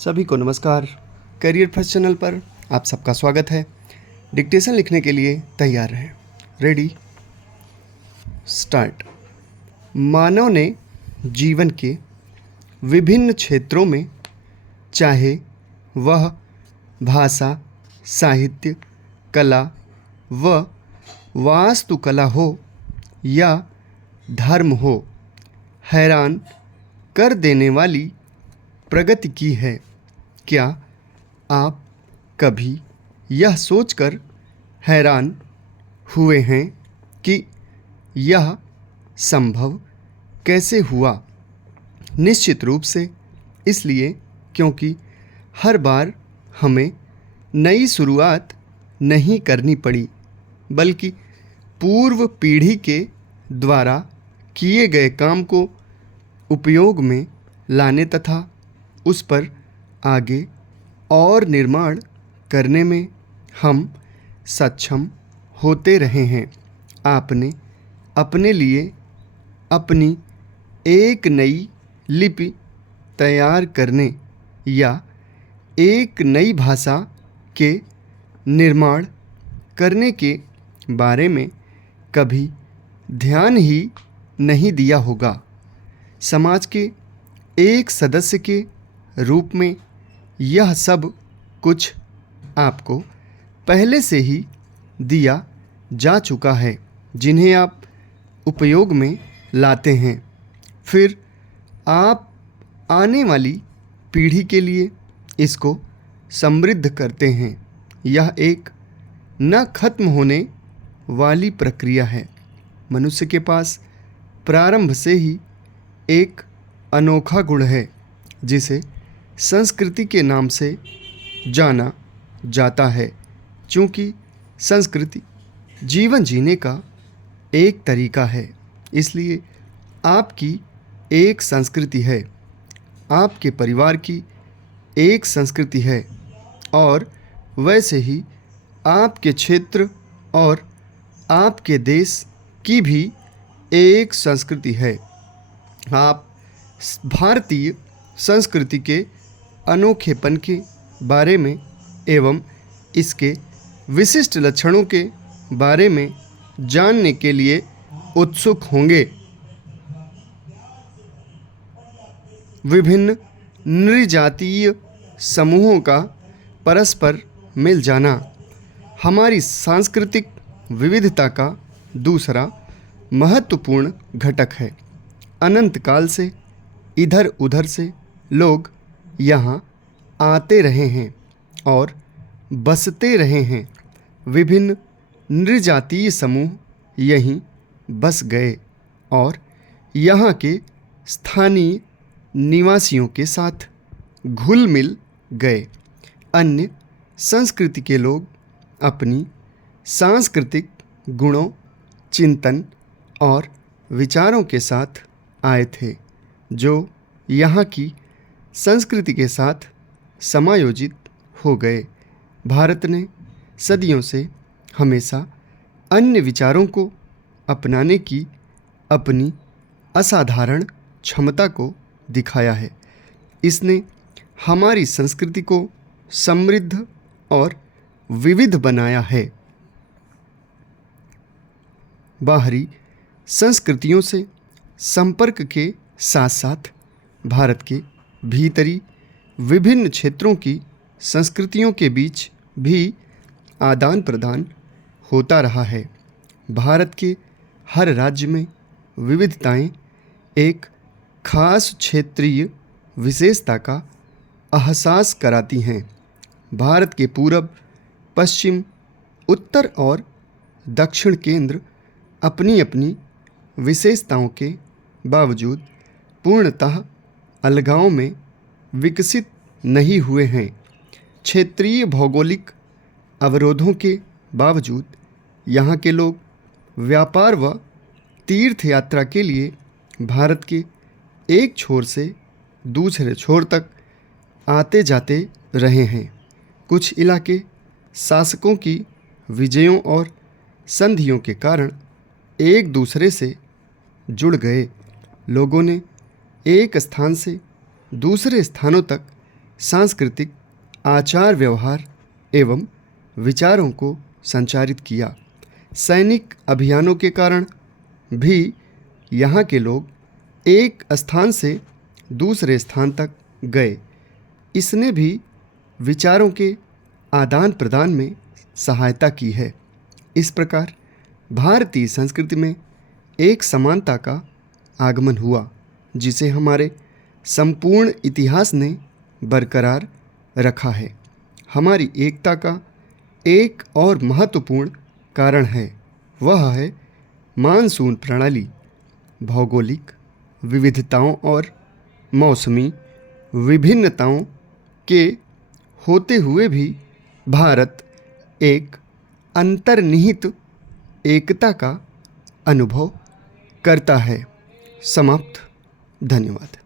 सभी को नमस्कार। करियर फर्स्ट चैनल पर आप सबका स्वागत है। डिक्टेशन लिखने के लिए तैयार रहें। Ready start. मानव ने जीवन के विभिन्न क्षेत्रों में, चाहे वह भाषा, साहित्य, कला व वास्तुकला हो या धर्म हो, हैरान कर देने वाली प्रगति की है। क्या आप कभी यह सोचकर हैरान हुए हैं कि यह संभव कैसे हुआ? निश्चित रूप से इसलिए क्योंकि हर बार हमें नई शुरुआत नहीं करनी पड़ी, बल्कि पूर्व पीढ़ी के द्वारा किए गए काम को उपयोग में लाने तथा उस पर आगे और निर्माण करने में हम सक्षम होते रहे हैं। आपने अपने लिए अपनी एक नई लिपि तैयार करने या एक नई भाषा के निर्माण करने के बारे में कभी ध्यान ही नहीं दिया होगा। समाज के एक सदस्य के रूप में यह सब कुछ आपको पहले से ही दिया जा चुका है, जिन्हें आप उपयोग में लाते हैं। फिर आप आने वाली पीढ़ी के लिए इसको समृद्ध करते हैं। यह एक न खत्म होने वाली प्रक्रिया है। मनुष्य के पास प्रारंभ से ही एक अनोखा गुण है, जिसे संस्कृति के नाम से जाना जाता है। चूँकि संस्कृति जीवन जीने का एक तरीका है, इसलिए आपकी एक संस्कृति है, आपके परिवार की एक संस्कृति है और वैसे ही आपके क्षेत्र और आपके देश की भी एक संस्कृति है। आप भारतीय संस्कृति के अनोखेपन के बारे में एवं इसके विशिष्ट लक्षणों के बारे में जानने के लिए उत्सुक होंगे। विभिन्न नृजातीय समूहों का परस्पर मिल जाना हमारी सांस्कृतिक विविधता का दूसरा महत्वपूर्ण घटक है। अनंत काल से इधर उधर से लोग यहाँ आते रहे हैं और बसते रहे हैं। विभिन्न नृजातीय समूह यहीं बस गए और यहाँ के स्थानीय निवासियों के साथ घुल मिल गए। अन्य संस्कृति के लोग अपनी सांस्कृतिक गुणों, चिंतन और विचारों के साथ आए थे, जो यहाँ की संस्कृति के साथ समायोजित हो गए। भारत ने सदियों से हमेशा अन्य विचारों को अपनाने की अपनी असाधारण क्षमता को दिखाया है। इसने हमारी संस्कृति को समृद्ध और विविध बनाया है। बाहरी संस्कृतियों से संपर्क के साथ साथ भारत के भीतरी विभिन्न क्षेत्रों की संस्कृतियों के बीच भी आदान प्रदान होता रहा है। भारत के हर राज्य में विविधताएं एक खास क्षेत्रीय विशेषता का एहसास कराती हैं। भारत के पूरब, पश्चिम, उत्तर और दक्षिण केंद्र अपनी अपनी विशेषताओं के बावजूद पूर्णतः अलगाव में विकसित नहीं हुए हैं। क्षेत्रीय भौगोलिक अवरोधों के बावजूद यहाँ के लोग व्यापार व तीर्थ यात्रा के लिए भारत के एक छोर से दूसरे छोर तक आते जाते रहे हैं। कुछ इलाके शासकों की विजयों और संधियों के कारण एक दूसरे से जुड़ गए। लोगों ने एक स्थान से दूसरे स्थानों तक सांस्कृतिक आचार व्यवहार एवं विचारों को संचारित किया। सैनिक अभियानों के कारण भी यहाँ के लोग एक स्थान से दूसरे स्थान तक गए। इसने भी विचारों के आदान प्रदान में सहायता की है। इस प्रकार भारतीय संस्कृति में एक समानता का आगमन हुआ, जिसे हमारे संपूर्ण इतिहास ने बरकरार रखा है। हमारी एकता का एक और महत्वपूर्ण कारण है, वह है मानसून प्रणाली। भौगोलिक विविधताओं और मौसमी विभिन्नताओं के होते हुए भी भारत एक अंतर्निहित एकता का अनुभव करता है। समाप्त। धन्यवाद।